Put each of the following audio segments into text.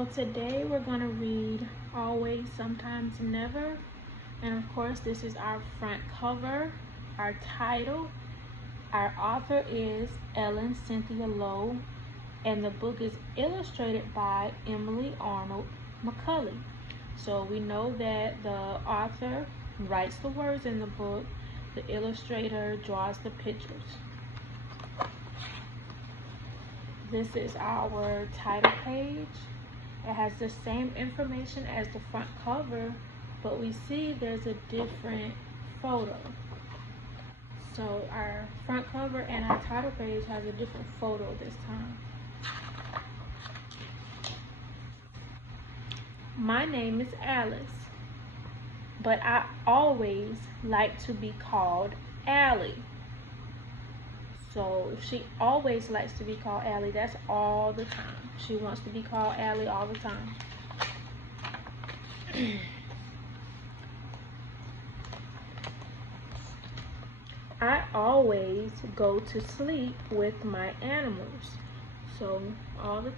So today we're going to read Always, Sometimes, Never. And of course, this is our front cover, our title. Our author is Cynthia Lowe, and the book is illustrated by Arnold, McCully. So we know that the author writes the words in the book, the illustrator draws the pictures. This is our title page. It has the same information as the front cover, but we see there's a different photo. So our front cover and our title page has a different photo this time. My name is Alice, but I always like to be called Allie. So she always likes to be called Allie. That's all the time. She wants to be called Allie all the time. I always go to sleep with my animals. So all the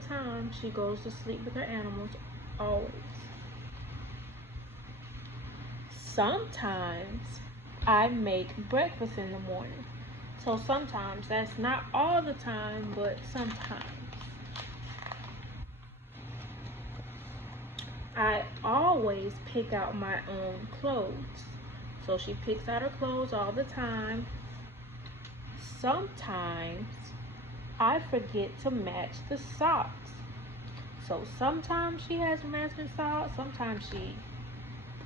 time she goes to sleep with her animals, always. Sometimes I make breakfast in the morning. So sometimes, that's not all the time, but sometimes. I always pick out my own clothes. So she picks out her clothes all the time. Sometimes I forget to match the socks. So sometimes she has matching socks, sometimes she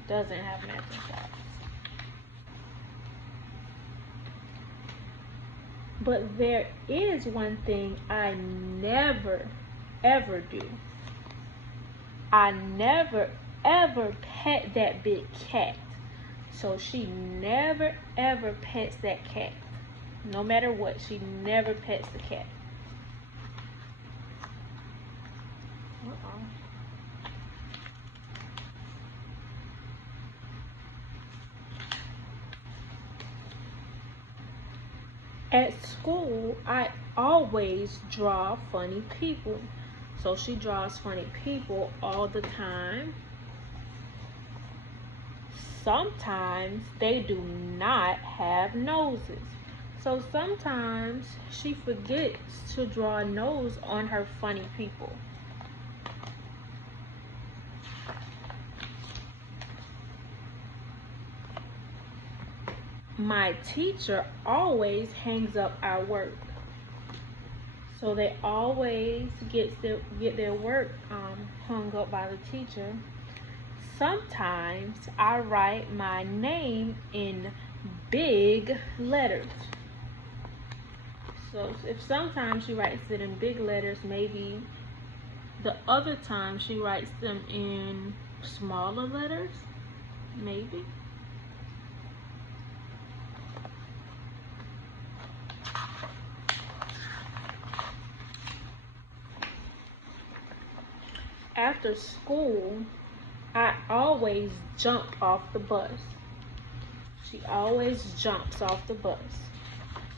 doesn't have matching socks. But there is one thing I never, ever do. I never, ever pet that big cat. So she never, ever pets that cat. No matter what, she never pets the cat. At school, I always draw funny people. So she draws funny people all the time. Sometimes they do not have noses. So sometimes she forgets to draw a nose on her funny people. My teacher always hangs up our work. So they always get their work hung up by the teacher. Sometimes I write my name in big letters. So if sometimes she writes it in big letters, maybe the other time she writes them in smaller letters, maybe. After school, I always jump off the bus. She always jumps off the bus.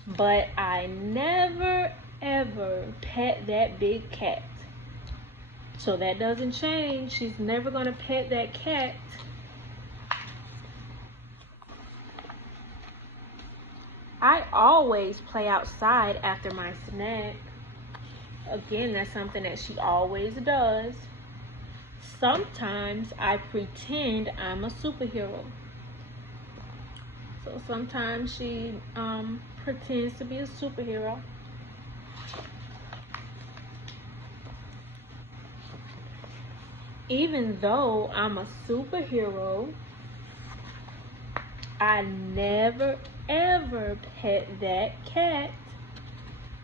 But I never, ever pet that big cat. So that doesn't change. She's never gonna pet that cat. I always play outside after my snack. Again, that's something that she always does. Sometimes I pretend I'm a superhero. So sometimes she pretends to be a superhero. Even though I'm a superhero, I never ever pet that cat.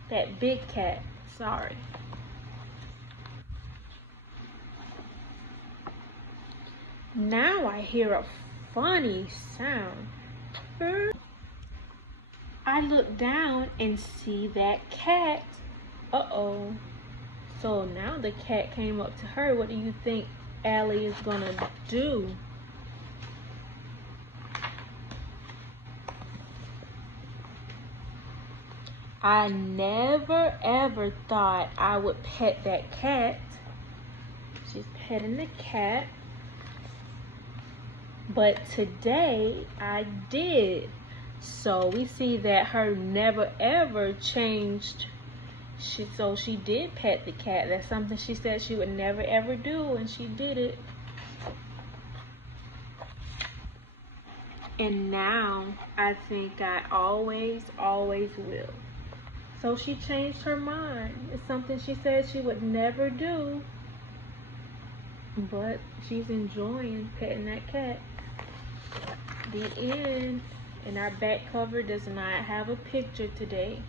That big cat, sorry. Now I hear a funny sound. I look down and see that cat. Uh-oh. So now the cat came up to her. What do you think Allie is gonna do? I never ever thought I would pet that cat. She's petting the cat. But today I did. So we see that her never ever changed. So she did pet the cat. That's something she said she would never ever do, and she did it. And now I think I always will. So she changed her mind. It's something she said she would never do, but she's enjoying petting that cat. The end. And our back cover does not have a picture today.